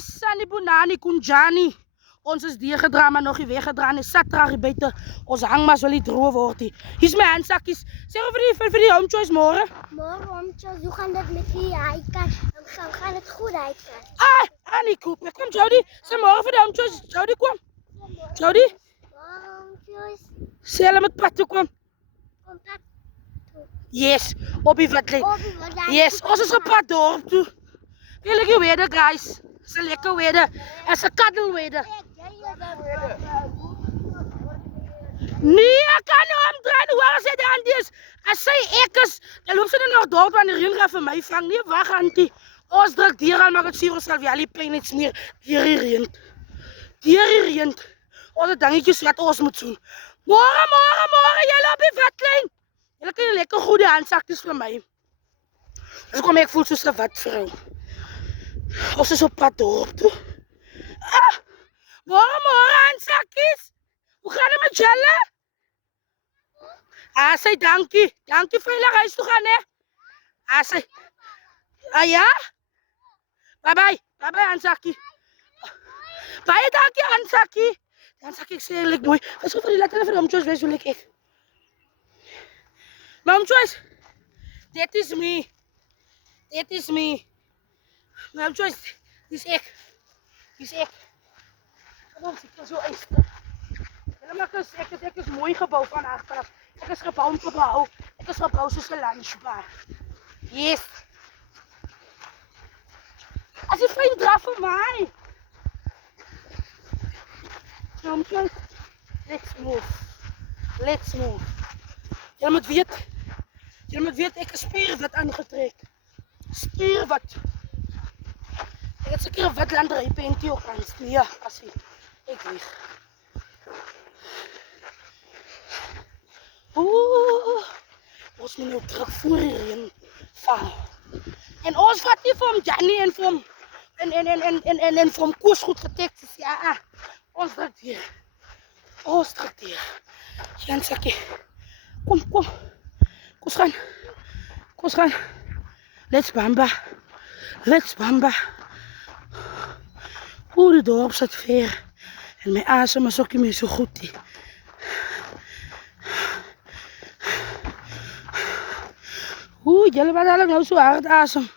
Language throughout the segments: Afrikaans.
Sunny Bonani, Kunjani. Ons is deurgedra, maar nog nie weggedra nie. Satra hier buite. Ons hang maar so die droog word hier. Hier is my handsakkies. Sê vir die home choice môre. Môre home choice, hoe gaan dit met die highcut? Dan gaan dit goed highcut. Annie koop. Kom Jody. Sê môre vir die home choice. Jody kom. Jody. Home choice. Sê hulle met pad toe kom. Kom pad toe. Yes, op die watlijn. Yes, ons is op pad dorp toe. Heerlijke weather guys. It's a lekker weather. It's a cuddle weather. Nee, ek kan nie omdraai nie. Waar is hy die auntie is? As sy ek is, dan loop sy nou nog dorp wanneer die reën vir my vang. Nee, wag auntie. Ons druk deur al maar het suur ons sal weer al die pyn net smeer. Deur die reën. Deur die reën. Ons het dingetjies wat ons moet doen. Môre, julle op die watlyn. Julle kan jy lekker goede handsakkies vir my. Dus kom ek voel soos 'n wat vrou. Ons is op pad dorp toe. Môre handsakkies. Hoe gaan het met julle? Sy dankie. Dankie veilig huis toe gaan hè. Sy. Ja? Bye handsakkie. Baie dankie handsakkie. Handsakkie sê ek mooi. Wat is vir die laat hulle vir hom choice wees hoe lyk ek? Mom choice. That is me. That is me. Mom choice. Dis ek. Kom ons sit so uit. Ek is mooi gebou van agteraf. Ek is gebou om te bou. Ek is gebou soos 'n lunchbar. Yes. As jy fyn draf vir my. Mom choice. Let's move. Jy moet weet ek is spierwit aangetrek. Spierwit. Ek het seker 'n wit landery pentie ook aan. Ja, asie. Ek weet. Ons moet nou terug voor die reën val. En ons vat nie vir hom Jannie en vir hom en vir hom koos goed geteks. Ja, ons druk hier. Jan sakkie. Kom. Kom gaan. Let's bamba. Die dorp sit ver. En my asem is ook nie meer so goed nie. Julle wat hulle nou so hard asem.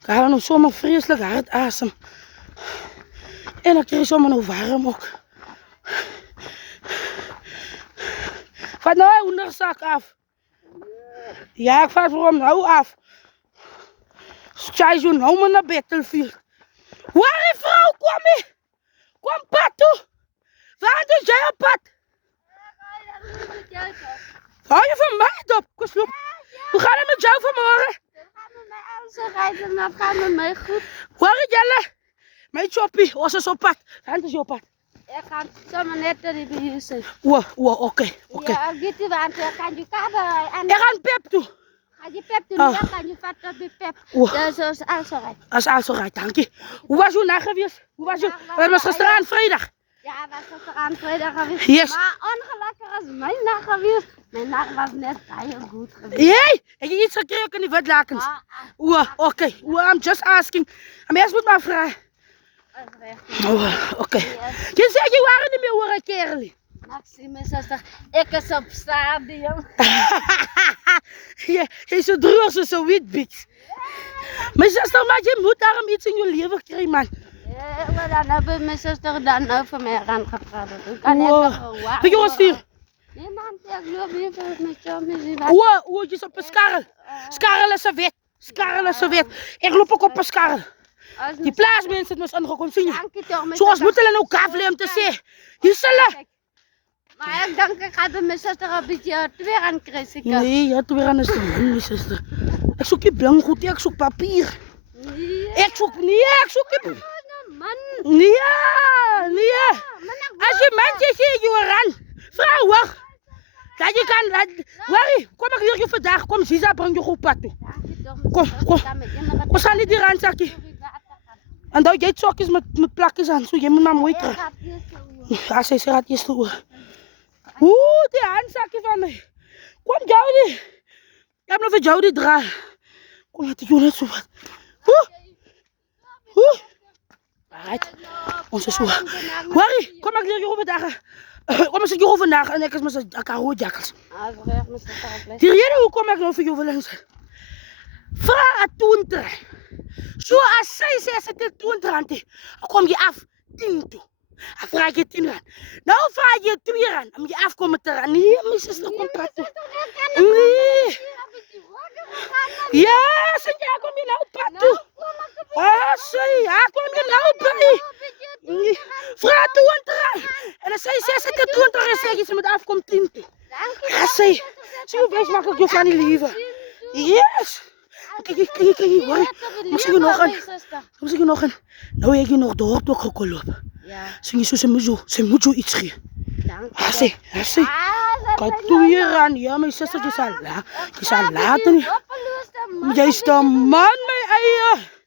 Ek haal nou sommer vreeslik hard asem. En ek kry sommer nou warm ook. Vat nou hy ondersak af. Ja, ek vat vir hom nou af. Sy so nou maar na battlefield. Waar die vrou kom hier? Kom pad toe. Waar is jy op pad? Hou je van mij op? Hoe gaat het met jou vanmorgen? Het gaat met mij alles rijden en dat gaat met mij goed. Waar is jij? Mijn choppie, ons is op pad. Waar is je op pad? Ik ga zomaar net naar die behuizing. Oké. Ja, ik weet niet waar, ik kan je kader. Ik ga een pep toe. Ga je pep doen? Ja, kan je vatten op die pep. Dus als alles rijdt. Als alles rijdt, dank je. Hoe was uw nacht geweest? Het was gisteravond vrijdag. Ja, het was gisteravond vrijdag geweest. Yes. Maar ongelukkig was mijn nacht geweest. Mijn nacht was net heel goed geweest. Jee, heb je iets gekregen in die witlakens? Oké. I'm just asking. Maar eerst moet maar vragen. Oké. Je zegt je waren niet meer horen, kerel. Maxime, zuster, ik is op stadion. Je is zo droog, zo witbiet. Mijn zuster, maar je moet daarom iets in je leven krijgen, man. Ja, maar dan hebben mijn zuster dan nou voor mij aangepraat. Ik kan net nog wachten. Weet je wat stuur? Nee, man, ik loop hier met jou misschien. Je is op een skarrel. Skarrel is een wet. Ik loop ook op een skarrel. Die plaatsmensen het aangekomen, zie je? Zoals moeten we nou kavelen om te zeggen. Hier zullen. Maar ik denk, ik ga bij mijn zuster een beetje twee aan krijgen. Nee, je hebt weer aan de stem, mijn zuster. Ik zoek je blank goed, ik zoek papier. Ik zoek je... Man. Nee. Als je mensen ziet, je ran. Vrouw, wacht. Dat je kan... Worry, kom ik hier vandaag. Kom, Ziza, breng je goed pad toe. Kom. We gaan niet die randzakje. En dan jij sokjes met plakjes aan, zo je moet maar mooi terug. Ja, ze gaat eerst toe. Die handzakje van mij. Kom, Jody. Ik heb nog voor Jody draai. Kom, laat ik jou net zo wat. Right. Ons is so. Hoorie, kom ek leer jou vandag. Kom ons sê jou vandag en ek is met 'n karoo jakkals. Ah, ek reg my suster op les. Die rede hoekom ek nou vir jou wil insê. Vra 'n toonter. So as sy sê sy het R20, dan kom jy af 10 toe. Dan vra jy R10. Nou vra jy R2, dan moet jy afkom met R1. Nee, my suster kom pad toe. Nee. Ja, sy kom jy nou pad toe. Ah, sy, ja, kom jy nou by. Nee. Vra R20. En as sy sê sy het R20, sê jy sy moet afkom 10 toe. Ja, sy hoe wees maak ek jou van die liewe. Yes. Kijk, hoor. Moes ek jou nog een. Nou heb je nog dorp toe geloop. Ja. Sê jy so, sy moet jou iets gee. Dankie. Sy. Kan toe hier aan. Ja, my suster, jy sal laat nie. Jy is 'n man, my eie.